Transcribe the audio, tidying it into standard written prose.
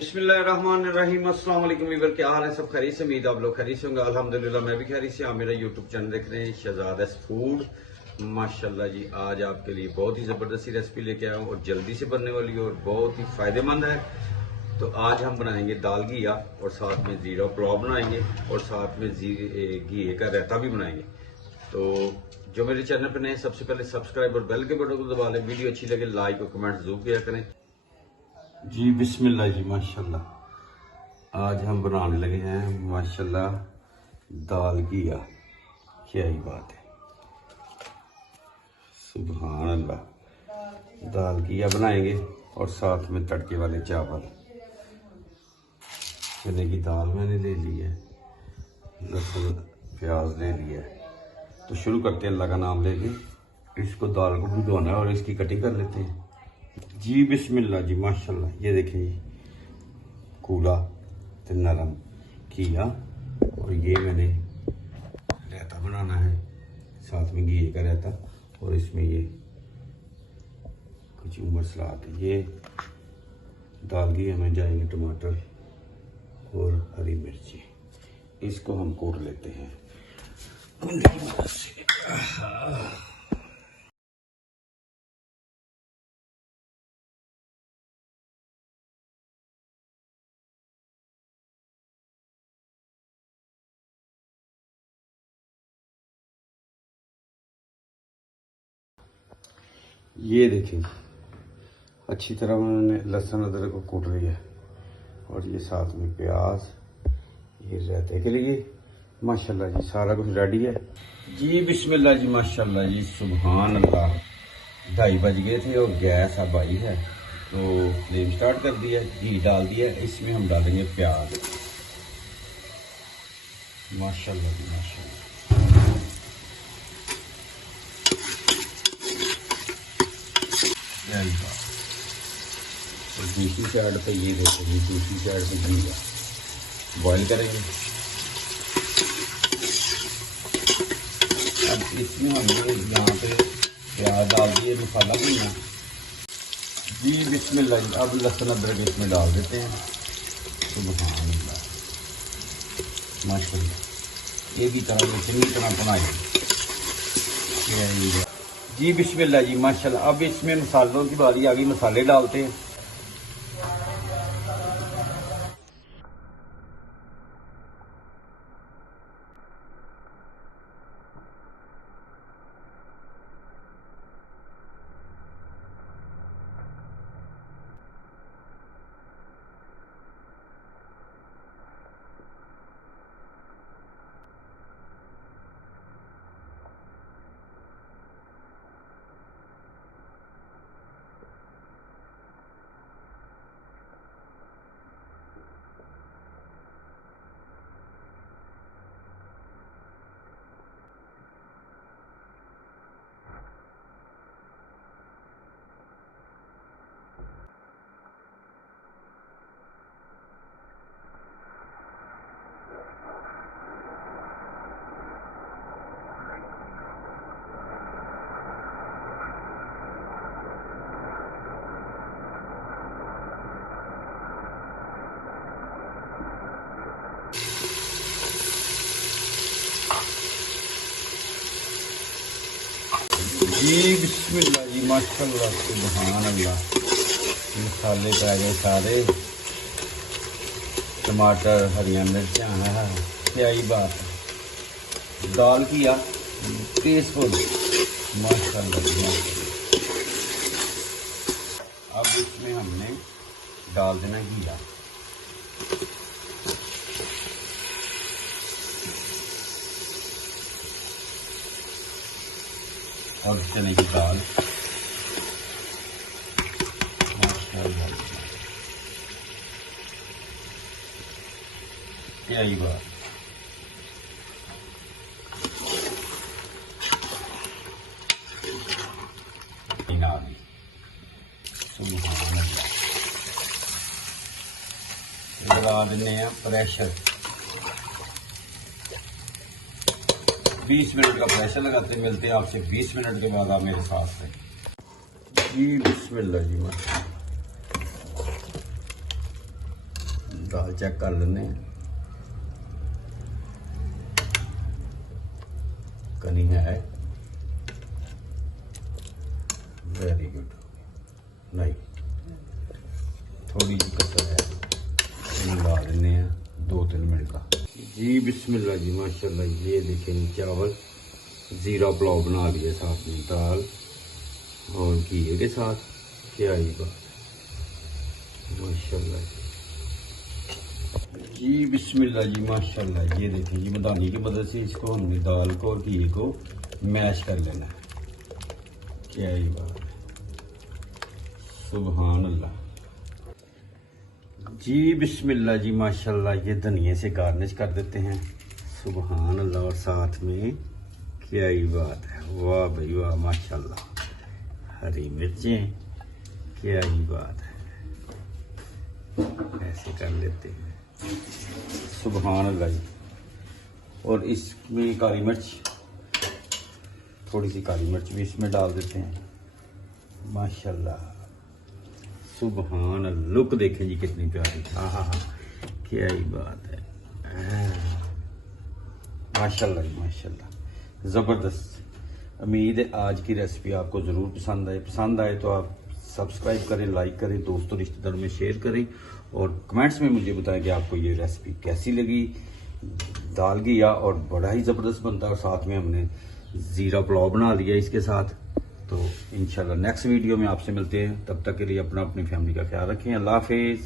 बिस्मिल्लाहिर्रहमानिर्रहीम। अस्सलाम वालेकुम वीवर, क्या हाल है? सब खैरियत से? उम्मीद आप लोग खैरियत से होंगे। अल्हम्दुलिल्लाह मैं भी खैरियत से। आप मेरा यूट्यूब चैनल देख रहे हैं शहजाद फूड। माशाल्लाह जी, आज आपके लिए बहुत ही ज़बरदस्त रेसिपी लेके आया हूँ और जल्दी से बनने वाली है और बहुत ही फ़ायदेमंद है। तो आज हम बनाएंगे दाल घिया और साथ में ज़ीरा पुलाव बनाएंगे और साथ में घिए का रायता भी बनाएंगे। तो जो मेरे चैनल पर नए, सबसे पहले सब्सक्राइब और बेल के बटन को दबा लें। वीडियो अच्छी लगे लाइक और कमेंट जरूर किया करें जी। बिस्मिल्लाह जी, माशाल्लाह आज हम बनाने लगे हैं माशाल्लाह दाल घिया। क्या ही बात है, सुभान अल्लाह। दाल घिया बनाएंगे और साथ में तड़के वाले चावल। चने की दाल मैंने ले ली है, लहसुन प्याज ले लिया है। तो शुरू करते हैं अल्लाह का नाम लेके। इसको दाल को भिगोना है और इसकी कटिंग कर लेते हैं जी। बिस्मिल्लाह जी, माशाल्लाह। ये देखिए कूला तो नरम घिया और ये मैंने रायता बनाना है, साथ में घी का रायता और इसमें ये कुछ उमर सलाद। ये दाल घिया में जाएंगे टमाटर और हरी मिर्ची। इसको हम कूट लेते हैं कुंडे की मदद से। ये देखिए अच्छी तरह मैंने लहसुन अदरक को कूट लिया है और ये साथ में प्याज, ये रायते के लिए। माशाल्लाह जी, सारा कुछ रेडी है जी। बिस्मिल्लाह जी, माशाल्लाह जी, सुभान अल्लाह। 2:30 बज गए थे और गैस अब आई है तो फ्लेम स्टार्ट कर दिया, घी डाल दिया। इसमें हम डालेंगे प्याज। माशाल्लाह जी, माशाल्लाह। और दूसरी साइड पे ये देखेंगे, दूसरी साइड पे घी बॉईल करेंगे। अब इसमें हमने यहाँ पे प्याज डाल दिए, मसाला भुनना जी। बिस्मिल्लाह जी, अब लहसुन अदरक इसमें डाल देते हैं। सुभान अल्लाह, माशाल्लाह। ये भी तरह इतनी तरह बनाए जी। बिस्मिल्लाह जी, माशाल्लाह। अब इसमें मसालों की बारी आ गई, मसाले डालते हैं। जी बिस्मिल्लाह जी, माशाल्लाह, सुभान अल्लाह। मसाले पै गए सारे, टमाटर, हरिया मिर्चा है। क्या ही बात है, दाल घिया टेस्टफुल, माशाल्लाह माशाल्लाह। अब इसमें हमने डाल देना घिया और चने की दाल। माशाल्लाह, क्या ही बात। लगा देने प्रेशर, 20 मिनट का प्रेशर लगाते। मिलते हैं आपसे 20 मिनट के बाद। आप मेरे साथ से जी। बिस्मिल्लाह जी, माशाल्लाह। दाल चेक कर लेने, कनी है, वेरी गुड, नहीं थोड़ी सी कसर है, मिला लेने हैं 2-3 मिनट का जी। बिस्मिल्लाह जी, माशाल्लाह। ये देखें चावल ज़ीरा पुलाव बना लिया, साथ में दाल और घी के साथ, क्या ही बात, माशाल्लाह जी। बिस्मिल्लाह जी, माशाल्लाह। ये देखिए जी, मदानी की मदद से इसको हमने दाल को और घी को मैश कर लेना है, क्या ही बात है, सुभान अल्लाह जी। बिस्मिल्लाह जी, माशाल्लाह। ये धनिए से गार्निश कर देते हैं, सुभान अल्लाह। और साथ में क्या ही बात है, वाह भाई वाह, माशाल्लाह। हरी मिर्चें, क्या ही बात है, ऐसे कर लेते हैं, सुभान अल्लाह जी। और इसमें काली मिर्च, थोड़ी सी काली मिर्च भी इसमें डाल देते हैं, माशाल्लाह, सुभान अल्लाह। लुक देखें जी कितनी प्यारी, हाँ हाँ हाँ, क्या ही बात है, माशाल्लाह जी, माशाल्लाह, ज़बरदस्त। उम्मीद है आज की रेसिपी आपको ज़रूर पसंद आए तो आप सब्सक्राइब करें, लाइक करें, दोस्तों रिश्तेदारों में शेयर करें और कमेंट्स में मुझे बताएं कि आपको ये रेसिपी कैसी लगी। दाल घिया और बड़ा ही ज़बरदस्त बनता है, और साथ में हमने ज़ीरा पुलाव बना लिया इसके साथ। तो इंशाल्लाह नेक्स्ट वीडियो में आपसे मिलते हैं, तब तक के लिए अपनी फैमिली का ख्याल रखें। अल्लाह हाफिज़।